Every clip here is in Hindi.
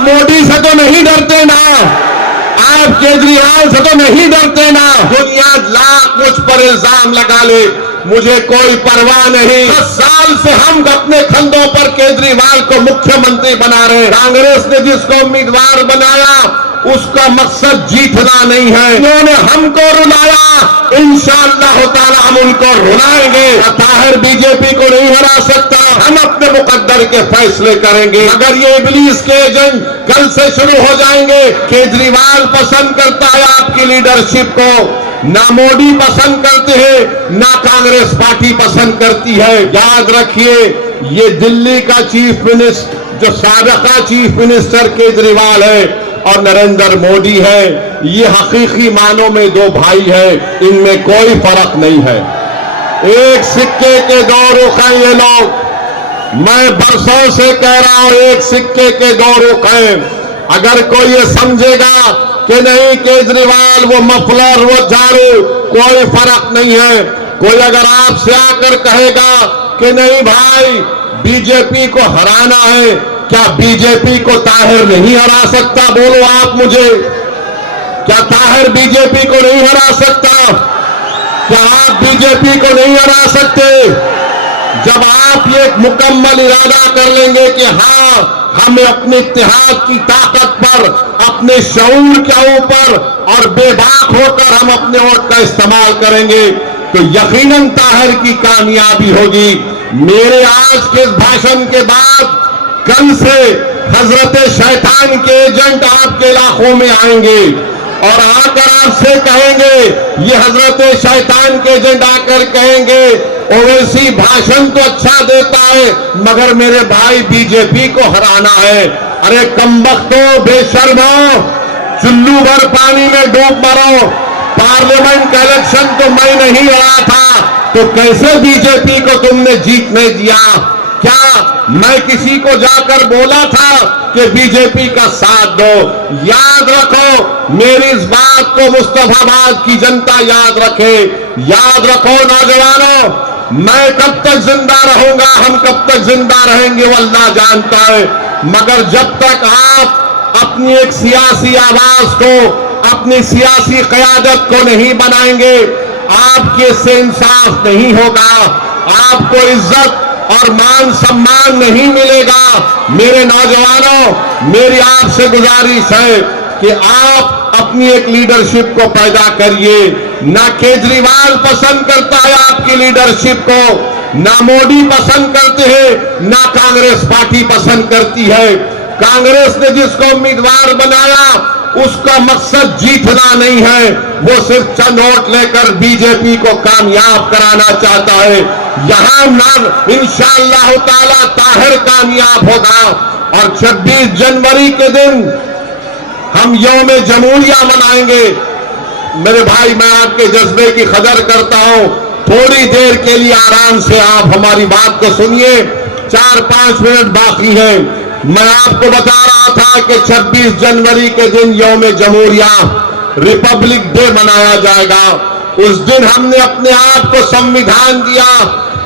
आप मोदी से तो नहीं डरते ना, आप केजरीवाल से तो नहीं डरते ना। दुनिया लाख मुझ पर इल्जाम लगा ले, मुझे कोई परवाह नहीं। 10 साल से हम अपने कंधों पर केजरीवाल को मुख्यमंत्री बना रहे। कांग्रेस ने जिसको उम्मीदवार बनाया उसका मकसद जीतना नहीं है। उन्होंने हमको रुलाया, इंशाअल्लाह ताला हम उनको रुलाएंगे। ताहिर बीजेपी को नहीं हरा सकता, हम अपने मुकद्दर के फैसले करेंगे। अगर ये इब्लीस के एजेंट कल से शुरू हो जाएंगे। केजरीवाल पसंद करता है आपकी लीडरशिप को, ना मोदी पसंद करते हैं, ना कांग्रेस पार्टी पसंद करती है। याद रखिए, ये दिल्ली का चीफ मिनिस्टर, जो साबिका चीफ मिनिस्टर केजरीवाल है और नरेंद्र मोदी है, ये हकीकी मानों में दो भाई है, इनमें कोई फर्क नहीं है। एक सिक्के के दो रुख हैं ये लोग। मैं बरसों से कह रहा हूं, एक सिक्के के दो रुख हैं। अगर कोई ये समझेगा कि नहीं केजरीवाल वो मफलर वो झाड़ू कोई फर्क नहीं है, कोई अगर आपसे आकर कहेगा कि नहीं भाई बीजेपी को हराना है, क्या बीजेपी को ताहिर नहीं हरा सकता? बोलो आप मुझे, क्या ताहिर बीजेपी को नहीं हरा सकता? क्या आप बीजेपी को नहीं हरा सकते? जब आप ये मुकम्मल इरादा कर लेंगे कि हाँ हमें अपने इत्तेहाद की ताकत पर, अपने शऊर के ऊपर और बेबाक होकर हम अपने वोट का इस्तेमाल करेंगे, तो यकीनन ताहिर की कामयाबी होगी। मेरे आज के इस भाषण के बाद कल से हजरत शैतान के एजेंट आपके इलाकों में आएंगे और आकर आपसे कहेंगे, ये हजरत शैतान के एजेंट आकर कहेंगे ओवैसी भाषण तो अच्छा देता है मगर मेरे भाई बीजेपी को हराना है। अरे कमबख्तो, बेशर्मो, चुल्लू भर पानी में डूब मरो, पार्लियामेंट का इलेक्शन तो मैं नहीं लड़ा था, तो कैसे बीजेपी को तुमने जीतने दिया? क्या मैं किसी को जाकर बोला था कि बीजेपी का साथ दो? याद रखो, मेरी इस बात को मुस्तफाबाद की जनता याद रखे। याद रखो नौजवानों, मैं कब तक जिंदा रहूंगा, हम कब तक जिंदा रहेंगे वो अल्लाह जानता है, मगर जब तक आप अपनी एक सियासी आवाज को, अपनी सियासी क़यादत को नहीं बनाएंगे, आपके से इंसाफ नहीं होगा, आपको इज्जत और मान सम्मान नहीं मिलेगा। मेरे नौजवानों, मेरी आपसे गुजारिश है कि आप अपनी एक लीडरशिप को पैदा करिए। ना केजरीवाल पसंद करता है आपकी लीडरशिप को, ना मोदी पसंद करते हैं, ना कांग्रेस पार्टी पसंद करती है। कांग्रेस ने जिसको उम्मीदवार बनाया उसका मकसद जीतना नहीं है, वो सिर्फ चंद वोट लेकर बीजेपी को कामयाब कराना चाहता है। यहां ना इंशाअल्लाह ताला ताहिर कामयाब होगा और 26 जनवरी के दिन हम यौम जमहूरिया मनाएंगे। मेरे भाई, मैं आपके जज्बे की कदर करता हूं, थोड़ी देर के लिए आराम से आप हमारी बात को सुनिए, 4-5 मिनट बाकी हैं। मैं आपको बता रहा था कि 26 जनवरी के दिन यौम जमहूरिया, रिपब्लिक डे मनाया जाएगा। उस दिन हमने अपने आप को संविधान दिया,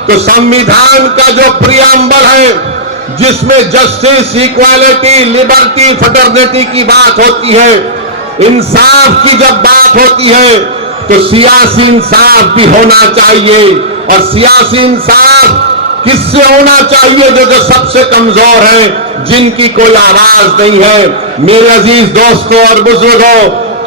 तो संविधान का जो प्रियम्बल है जिसमें जस्टिस, इक्वालिटी, लिबर्टी, फ्रेटर्निटी की बात होती है, इंसाफ की जब बात होती है तो सियासी इंसाफ भी होना चाहिए। और सियासी इंसाफ किससे होना चाहिए? जो सबसे कमजोर हैं, जिनकी कोई आवाज नहीं है। मेरे अजीज दोस्तों और बुजुर्गों,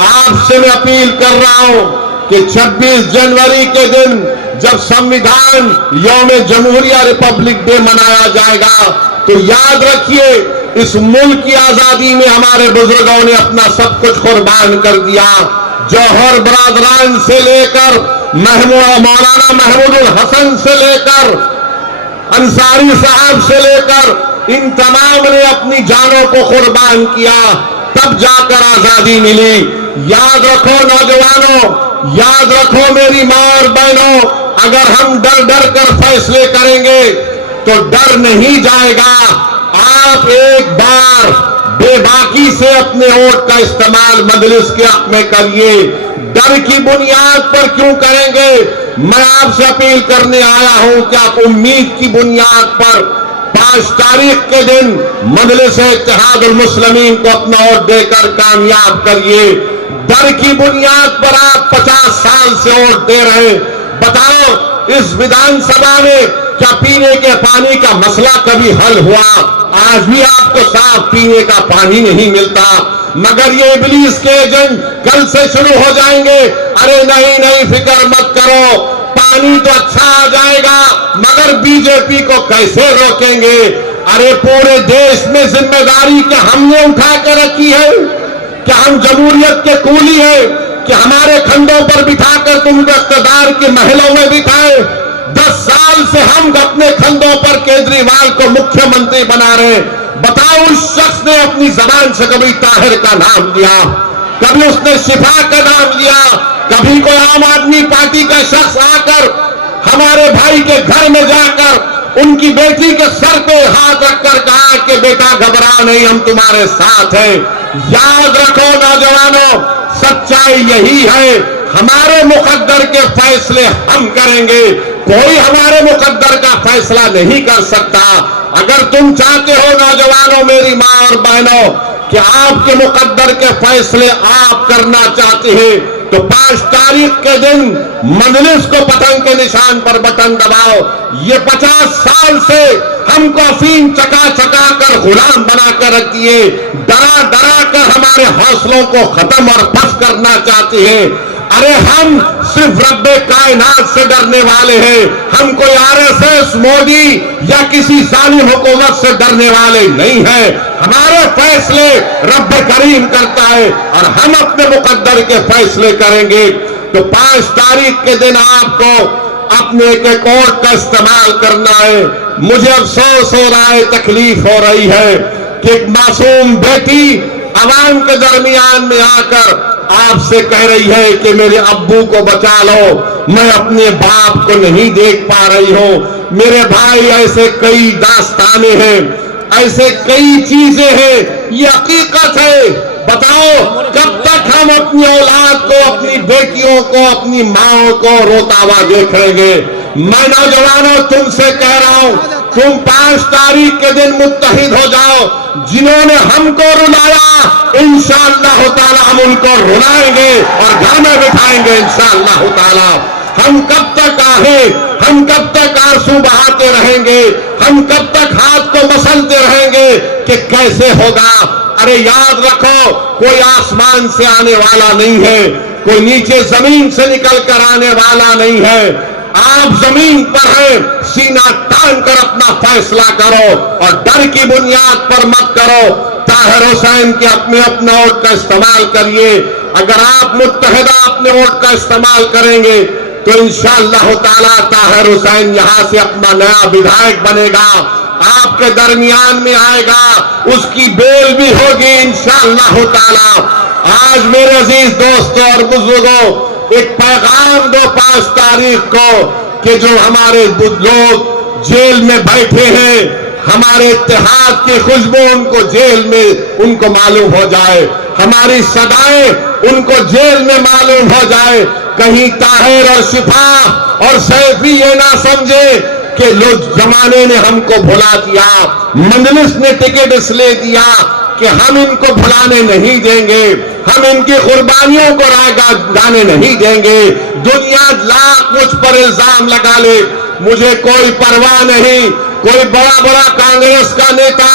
आपसे मैं अपील कर रहा हूं कि 26 जनवरी के दिन जब संविधान यौम जमहूरिया रिपब्लिक डे मनाया जाएगा, तो याद रखिए इस मुल्क की आजादी में हमारे बुजुर्गों ने अपना सब कुछ कुर्बान कर दिया। जौहर बरादरान से लेकर मौलाना महमूदुल हसन से लेकर अंसारी साहब से लेकर इन तमाम ने अपनी जानों को कुर्बान किया, तब जाकर आजादी मिली। याद रखो नौजवानों, याद रखो मेरी मां और बहनों, अगर हम डर डर कर फैसले करेंगे तो डर नहीं जाएगा। आप एक बार बेबाकी से अपने वोट का इस्तेमाल मजलिस के हक में करिए। डर की बुनियाद पर क्यों करेंगे? मैं आपसे अपील करने आया हूं कि आप उम्मीद की बुनियाद पर 5 तारीख के दिन मजलिस इत्तेहादुल मुस्लिमीन को अपना वोट देकर कामयाब करिए। डर की बुनियाद पर आप 50 साल से वोट दे रहे। बताओ, इस विधानसभा में क्या पीने के पानी का मसला कभी हल हुआ? आज भी आपको साफ पीने का पानी नहीं मिलता। मगर ये इब्लीस के एजेंट कल से शुरू हो जाएंगे, अरे नहीं नहीं फिक्र मत करो, पानी तो अच्छा आ जाएगा, मगर बीजेपी को कैसे रोकेंगे? अरे पूरे देश में जिम्मेदारी क्या हमने उठा कर रखी है? क्या हम जमहूरियत के कूली है कि हमारे खंडों पर बिठाकर तुमको इख्तियार के महलों में बिठाए? 10 साल से हम अपने खंडों पर केजरीवाल को मुख्यमंत्री बना रहे। बताओ, उस शख्स ने अपनी जबान से कभी ताहिर का नाम लिया? कभी उसने शिफा का नाम लिया? कभी कोई आम आदमी पार्टी का शख्स आकर हमारे भाई के घर में जाकर उनकी बेटी के सर पे हाथ रखकर कहा कि बेटा घबरा नहीं, हम तुम्हारे साथ हैं? याद रखो नौजवानों, सच्चाई यही है, हमारे मुकद्दर के फैसले हम करेंगे, कोई हमारे मुकद्दर का फैसला नहीं कर सकता। अगर तुम चाहते हो नौजवानों, मेरी मां और बहनों, कि आपके मुकद्दर के फैसले आप करना चाहते हैं, तो 5 तारीख के दिन मजलिस को पतंग के निशान पर बटन दबाओ। ये 50 साल से हमको अफीम चका चका कर गुलाम बनाकर रख दिए, डरा डरा कर हमारे हौसलों को खत्म और पस करना चाहते हैं। अरे हम सिर्फ रब्बे कायनात से डरने वाले हैं, हम कोई आरएसएस, मोदी या किसी जालिम हुकूमत से डरने वाले नहीं हैं। हमारे फैसले रब करीम करता है और हम अपने मुकद्दर के फैसले करेंगे। तो 5 तारीख के दिन आपको अपने एक वोट का इस्तेमाल करना है। मुझे अफसोस हो रहा है, तकलीफ हो रही है कि एक मासूम बेटी अवाम के दरमियान में आकर आपसे कह रही है कि मेरे अब्बू को बचा लो, मैं अपने बाप को नहीं देख पा रही हूं। मेरे भाई, ऐसे कई दास्ताने हैं, ऐसे कई चीजें हैं, ये हकीकत है। बताओ, कब तक हम अपनी औलाद को, अपनी बेटियों को, अपनी माओ को रोता हुआ देखेंगे? मैं नौजवानों तुमसे कह रहा हूं, तुम 5 तारीख के दिन मुत्तहिद हो जाओ। जिन्होंने हमको रुलाया, इंशाअल्लाह ताला हम उनको रुलाएंगे और घर में बिठाएंगे इंशाअल्लाह ताला। हम कब तक आहे, हम कब तक आंसू बहाते रहेंगे, हम कब तक हाथ को मसलते रहेंगे कि कैसे होगा? अरे याद रखो, कोई आसमान से आने वाला नहीं है, कोई नीचे जमीन से निकल कर आने वाला नहीं है। आप जमीन पर हैं, सीना तान कर अपना फैसला करो और डर की बुनियाद पर मत करो। ताहिर हुसैन के अपने वोट का इस्तेमाल करिए। अगर आप मुत्तहिदा अपने वोट का इस्तेमाल करेंगे तो इंशाअल्लाह ताला ताहिर हुसैन यहां से अपना नया विधायक बनेगा, आपके दरमियान में आएगा, उसकी बेल भी होगी इंशाअल्लाह ताला। आज मेरे अजीज दोस्तों और बुजुर्गों, एक पैगाम दो 5 तारीख को कि जो हमारे लोग जेल में बैठे हैं, हमारे इत्तेहाद की खुशबू उनको जेल में उनको मालूम हो जाए, हमारी सदाएं उनको जेल में मालूम हो जाए। कहीं ताहिर और शिफा और सैफी ये ना समझे कि लोग जमाने ने हमको भुला दिया, मजलिस ने टिकट इसलिए दिया कि हम इनको भुलाने नहीं देंगे, हम इनकी कुर्बानियों को गाने नहीं देंगे। दुनिया लाख मुझ पर इल्जाम लगा ले, मुझे कोई परवाह नहीं। कोई बड़ा बड़ा कांग्रेस का नेता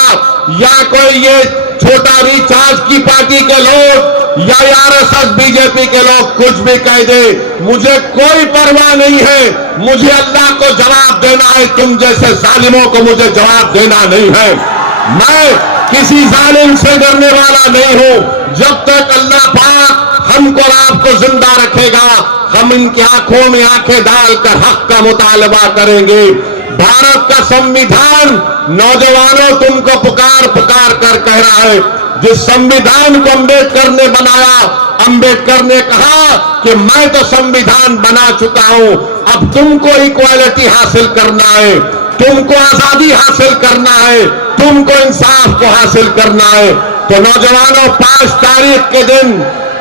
या कोई ये छोटा रिचार्ज की पार्टी के लोग या आरएसएस बीजेपी के लोग कुछ भी कह दे, मुझे कोई परवाह नहीं है। मुझे अल्लाह को जवाब देना है, तुम जैसे जालिमों को मुझे जवाब देना नहीं है। मैं किसी जालिम से डरने वाला नहीं हूं। जब तक अल्लाह पाक हमको और आपको जिंदा रखेगा, हम इनकी आंखों में आंखें डालकर हक का मुतालबा करेंगे। भारत का संविधान नौजवानों तुमको पुकार पुकार कर कह रहा है। जिस संविधान को अंबेडकर ने बनाया, अंबेडकर ने कहा कि मैं तो संविधान बना चुका हूं, अब तुमको इक्वालिटी हासिल करना है, तुमको आजादी हासिल करना है, तुमको इंसाफ को हासिल करना है। तो नौजवानों 5 तारीख के दिन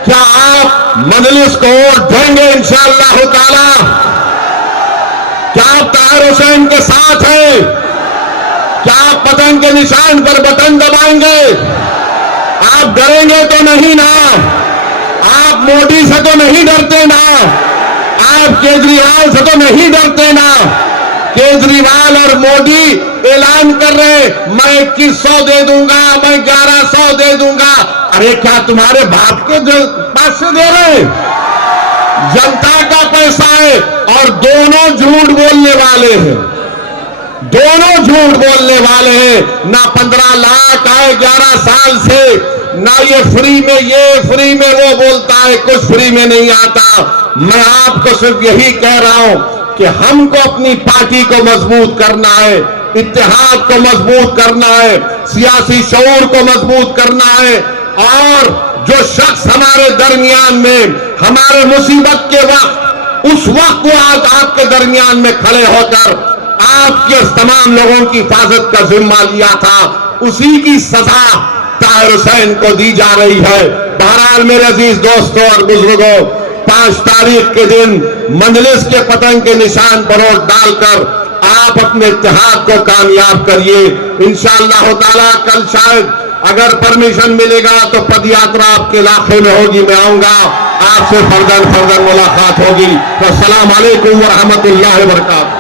क्या आप मजलिस को वोट देंगे इंशाअल्लाह ताला? क्या आप ताहिर हुसैन के साथ हैं? क्या आप पतंग के निशान पर बटन दबाएंगे? आप डरेंगे तो नहीं ना? आप मोदी से तो नहीं डरते ना? आप केजरीवाल से तो नहीं डरते ना? केजरीवाल और मोदी ऐलान कर रहे मैं 2100 दे दूंगा, मैं 1100 दे दूंगा। अरे क्या तुम्हारे बाप के पास से दे रहे? जनता का पैसा है और दोनों झूठ बोलने वाले हैं, दोनों झूठ बोलने वाले हैं। ना 15 लाख आए 11 साल से, ना ये फ्री में ये फ्री में वो बोलता है, कुछ फ्री में नहीं आता। मैं आपको सिर्फ यही कह रहा हूं कि हमको अपनी पार्टी को मजबूत करना है, इत्तेहाद को मजबूत करना है, सियासी शऊर को मजबूत करना है। और जो शख्स हमारे दरमियान में हमारे मुसीबत के वक्त उस वक्त वो आज आपके दरमियान में खड़े होकर आपके तमाम लोगों की हिफाजत का जिम्मा लिया था, उसी की सजा ताहिर हुसैन को दी जा रही है। बहरहाल मेरे अजीज दोस्तों और बुजुर्गों, 5 तारीख के दिन मजलिस के पतंग के निशान पर वोट डालकर आप अपने इत्तेहाद को कामयाब करिए। इंशाअल्लाह ताला कल शायद अगर परमिशन मिलेगा तो पदयात्रा आपके इलाके में होगी, मैं आऊंगा, आपसे फर्दर मुलाकात होगी। तो अस्सलाम वालेकुम व रहमतुल्लाहि व बरकातहू।